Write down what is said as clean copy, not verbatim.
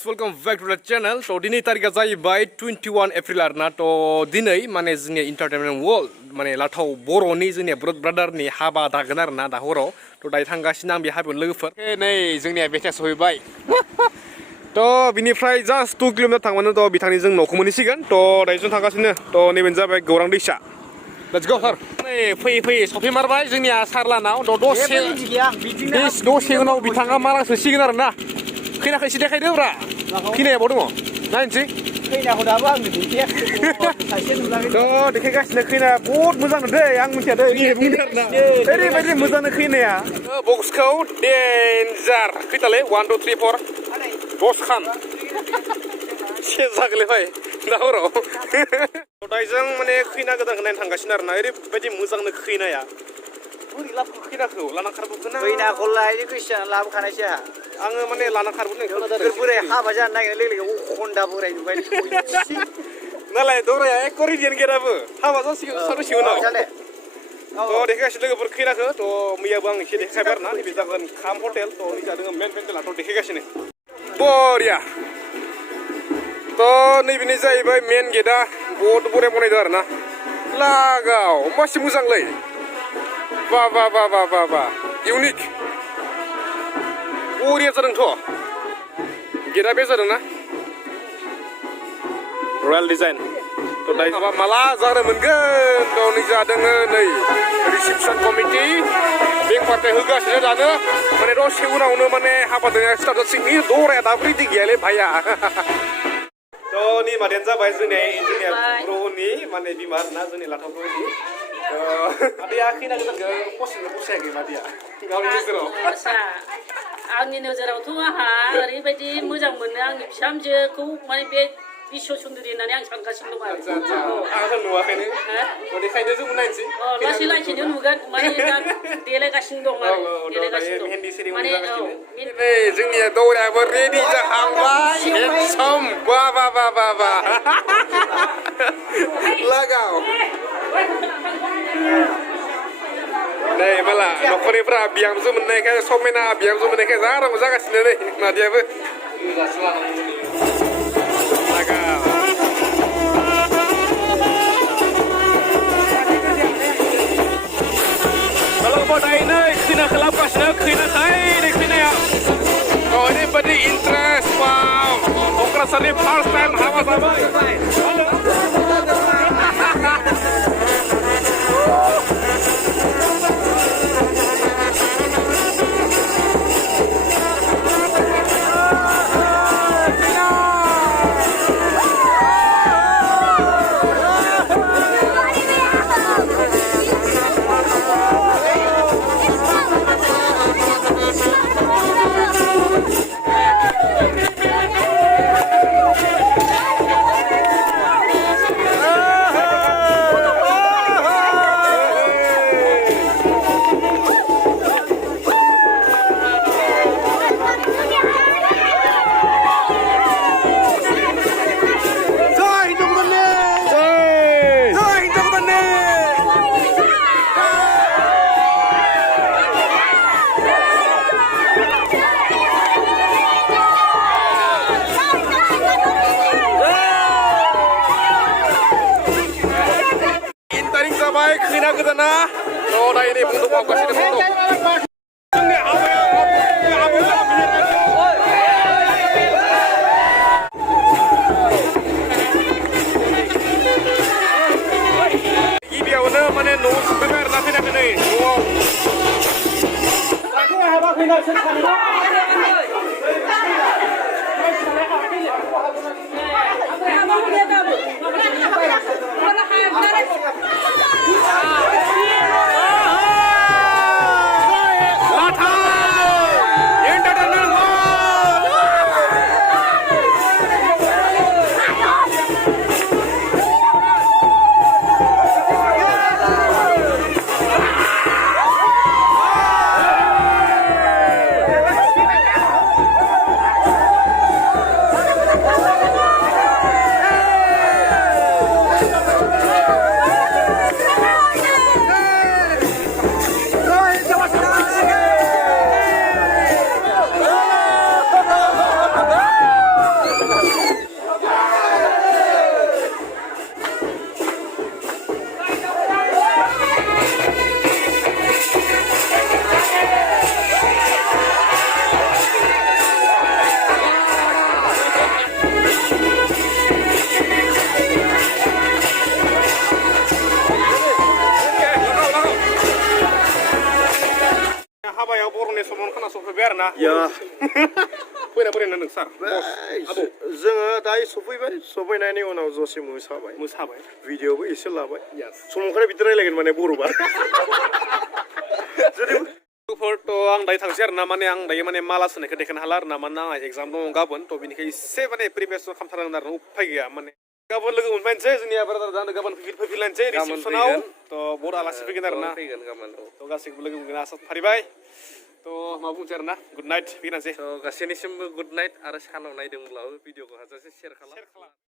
guys, welcome back to the channel. So dini tarikha जाहैबाय 21 April आरोना तो दिनै माने जोंनि एन्टारटेनमेन्ट वर्ल्ड माने लाथाव बर'नि जोंनि ब्रादारनि हाबा दागोन आरोना दा हराव तो दायो थांगासिनो आं बे हाबायाव लोगोफोर नै जोंनिया बेथिया सहैबाय तो बिनिफ्राय जास्ट 2 किलोमिटार थांबानो तो बिथांनि जों न'खौ मोनहैसिगोन तो दायो जों थांगासिनो तो नैबेनो जाबाय गौरां दैसा लेट्स गो सार नै फैयै सफैमारबाय जोंनिया सारलानाव दसे उनाव बिथाङा मारा सोसिगोन आरोना खैनाखौ एसे देखायदोब्रा खैनाया बाव दङ नायनोसै खैनाखौ दाबो आं देखायाखै थ' देखायगासिनो खैनाया बहुद मोजां दै आं मिथिया दै ओरैबायदि मोजां खैनाया बक्सखौ डेन्जार खैथालै 1 2 3 4 बक्स खाम सेजा गोलैबाय दा हराव दायजों माने खैना गोदानखौ नायनो थांगासिनो आरोना ओरैबायदि मोजांनो खैनाया बोरै लाबोखो खैनाखौ लाना खारबोखोना खैनाखौ लायनो गोसो लाबोखानायसो आङो माने लाना खारबोनाय बोराय हाबा जानो नागिरनाय लोगो लोगो खन्दा बोराय नुबाय नालाय दराया एक रिडियन गेटाबो हाबा जासिगोन सारसिगोन थ' देखायगासिनो लोगोफोर खैनाखौ थ' मैयाबो आं एसे देखायबाय आरोना नैबे जागोन खाम हटेल थ' नै जादों मेन पेन्डेलाथ' देखायगासिनो बरिया थ' नैबेनि जाहैबाय मेन गेटआ बहुद बरिया बनायदों आरोना लागाव मासि मोजांलै बा इउनिक बरिया जादोंथ' गेटआ बे जादोंना रयेल डिजाइन थ' दायो माला जानो मोनगोन थ' नै जादों नै रिसेपसन कमिटि बेंक पार्टि होगासिनो दानो माने दसे उनावनो माने हाबा दोननाया स्टार्ट जासिगोन दराया दाबो रेडि गैयालै भाइया थ' नै मादैयानो जाबाय जोंनि इन्जिनियार ग्रहनि माने बिमा आरोना जोंनि लाथाव ग्रहनि मादैया खैना गोदानखौ फसायाखै मादैया गावनि नोजोराव आंनि नोजोरावथ' आंहा ओरैबायदि मोजां मोनो आंनि फिसामजोखौ माने बे बिश्व सुन्दुरि होननानै आं सानगासिनो दं आरो आंथ' नुवाखैनो बेखायनो जोंबो नायनोसै लासै लासैनो नुगोन माने दा देलायगासिनो दं आरो देलायगासिनो दं माने जोंनिया दौरायाबो रेडि जाहांबाय हेन्डसाम बा लागाव नै माला न'खरनिफ्रा बिहामजो मोननायखाय समायना बिहामजो मोननायखाय जा रंजा जागासिनो नै मादैयाबो दायो नै खैनाखौ लाबोगासिनो खैनाखाय नै खैनाया ओरैबायदि इन्टारेस्ट वाव क'क्राझारनि फार्स्ट टाइम हाबा जाबाय खैना गोदाना थ' दायो नै बन्द' मावगासिनो जोंनि हाबायाव गिबियावनो माने न'आव सफैबाय आरोना खैनाखौ नै हरनि समावनो खोना सफैबाय आरो ना या फैना बोरै नों सार जोङो दायो सफैनायनि उनाव जसे मोसाबाय भिडिअबो एसे लाबाय समावखाय बिदि रायलायगोन माने बर'बा थ' आं दायो थांसै आरो ना माने आं दायो माने माला सोनायखौ देखायनो हाला आरो ना मानोना आंहा एग्जाम दङ गाबोन थ' बेनिखायनो एसे माने प्रिपेरेसन खालामथारनांगोन आरो उफाय गैया माने गाबोन लोगो मोनफैनोसै जोंनिया ब्रादार जानो गाबोन फैफिनलायनोसै रिसिपसनाव थ' बर' आलासि फैगोन आरो ना थ' गासैखौबो लोगो मोनगोन आसा फारिबाय थ' मा बुंसै आरो ना गुड नाइट फैनोसै गासैनिसिमबो गुड नाइट आरो सानाव नायदोंब्लाबो भिडिअखौ हाजासे शेयार खालाम